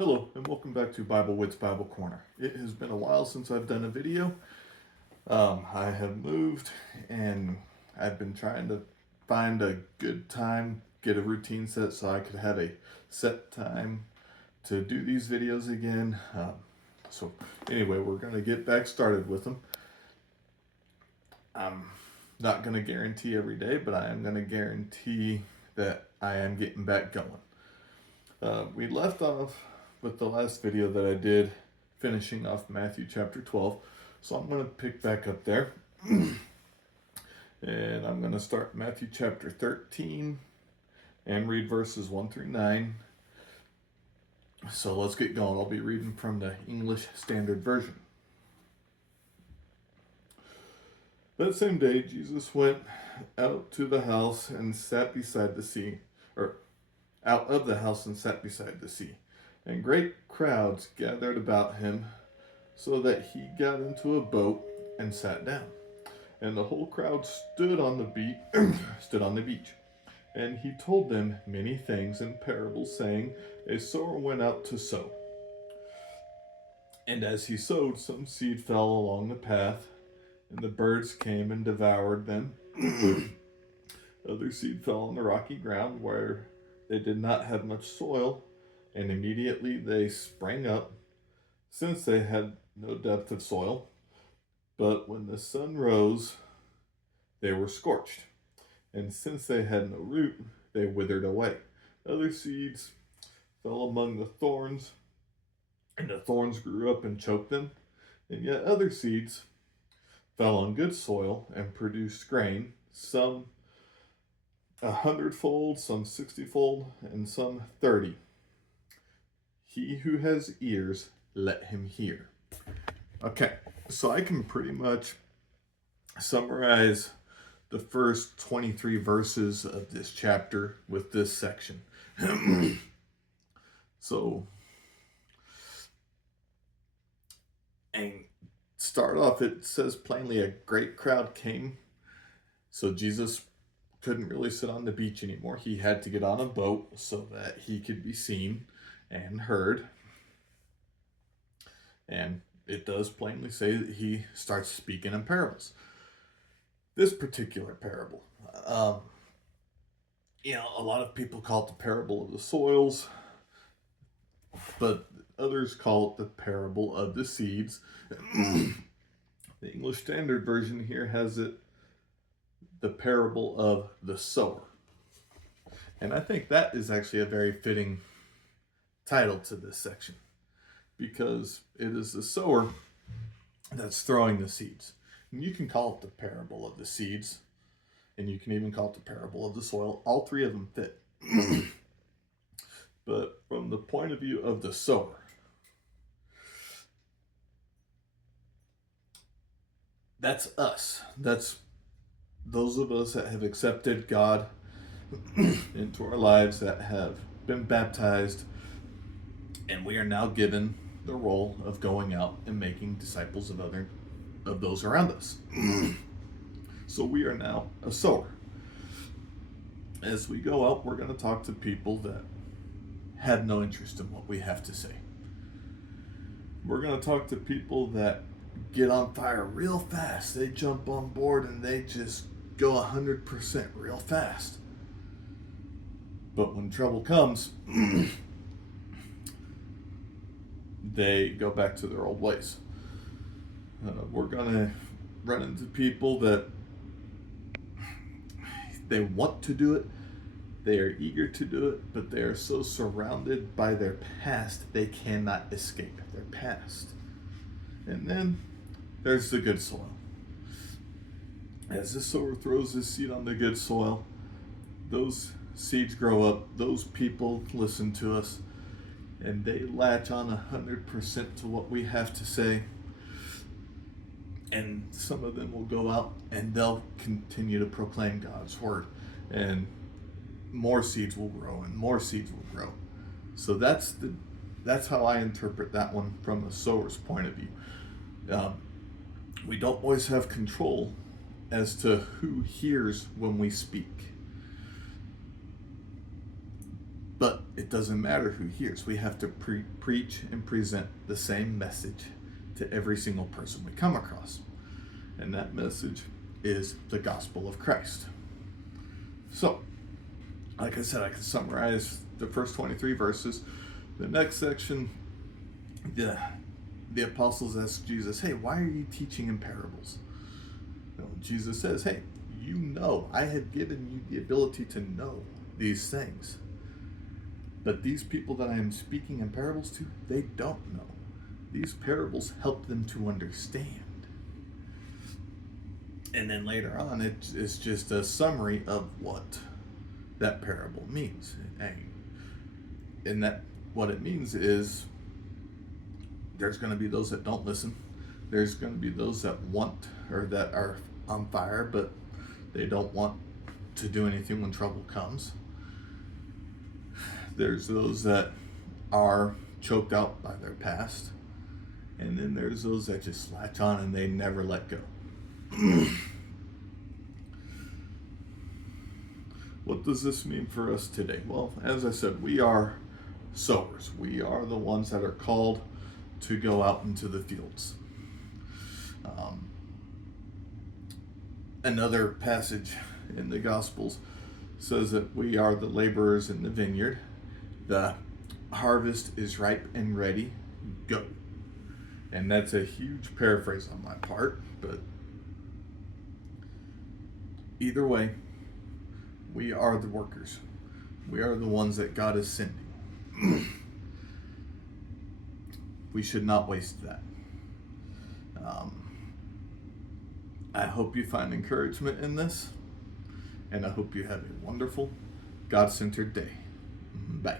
Hello and welcome back to Bible Wits Bible Corner. It has been a while since I've done a video. I have moved and I've been trying to find a good time, get a routine set so I could have a set time to do these videos again. So anyway, we're going to get back started with them. I'm not going to guarantee every day, but I am going to guarantee that I am getting back going. We left off with the last video that I did, finishing off Matthew chapter 12. So I'm going to pick back up there. And I'm going to start Matthew chapter 13 and read verses 1 through 9. So let's get going. I'll be reading from the English Standard Version. That same day, Jesus went out to the house and sat beside the sea, or out of the house and sat beside the sea. And great crowds gathered about him, so that he got into a boat and sat down. And the whole crowd stood on the beach. And he told them many things in parables, saying, A sower went out to sow. And as he sowed, some seed fell along the path, and the birds came and devoured them. Other seed fell on the rocky ground, where they did not have much soil, and immediately they sprang up, since they had no depth of soil. But when the sun rose, they were scorched, and since they had no root, they withered away. Other seeds fell among the thorns, and the thorns grew up and choked them. And yet other seeds fell on good soil and produced grain, some 100-fold, some 60-fold, and some 30. He who has ears, let him hear. Okay, so I can pretty much summarize the first 23 verses of this chapter with this section. So, and start off, it says plainly a great crowd came. So Jesus couldn't really sit on the beach anymore. He had to get on a boat so that he could be seen and heard. And it does plainly say that he starts speaking in parables. This particular parable, a lot of people call it the parable of the soils, but others call it the parable of the seeds. The English Standard Version here has it the parable of the sower. And I think that is actually a very fitting title to this section, because it is the sower that's throwing the seeds. And you can call it the parable of the seeds, and you can even call it the parable of the soil. All three of them fit. But from the point of view of the sower, that's us. That's those of us that have accepted God into our lives, that have been baptized, and we are now given the role of going out and making disciples of those around us. So we are now a sower. As we go out, we're going to talk to people that have no interest in what we have to say. We're going to talk to people that get on fire real fast. They jump on board and they just go 100% real fast. But when trouble comes, they go back to their old ways. We're going to run into people that they want to do it, they are eager to do it, but they are so surrounded by their past, they cannot escape their past. And then there's the good soil. As the sower throws his seed on the good soil, those seeds grow up, those people listen to us, and they latch on 100% to what we have to say. And some of them will go out and they'll continue to proclaim God's word, and more seeds will grow and more seeds will grow. So that's how I interpret that one from a sower's point of view. We don't always have control as to who hears when we speak. But it doesn't matter who hears. We have to preach and present the same message to every single person we come across. And that message is the gospel of Christ. So, like I said, I can summarize the first 23 verses. The next section, the apostles ask Jesus, hey, why are you teaching in parables? Jesus says, hey, you know, I had given you the ability to know these things. But these people that I am speaking in parables to, they don't know. These parables help them to understand. And then later on, it's just a summary of what that parable means. And that what it means is there's going to be those that don't listen. There's going to be those that want or that are on fire, but they don't want to do anything when trouble comes. There's those that are choked out by their past. And then there's those that just latch on and they never let go. What does this mean for us today? Well, as I said, we are sowers. We are the ones that are called to go out into the fields. Another passage in the Gospels says that we are the laborers in the vineyard. The harvest is ripe and ready. Go. And that's a huge paraphrase on my part, but either way, we are the workers. We are the ones that God is sending. We should not waste that. I hope you find encouragement in this, and I hope you have a wonderful, God-centered day. Bye.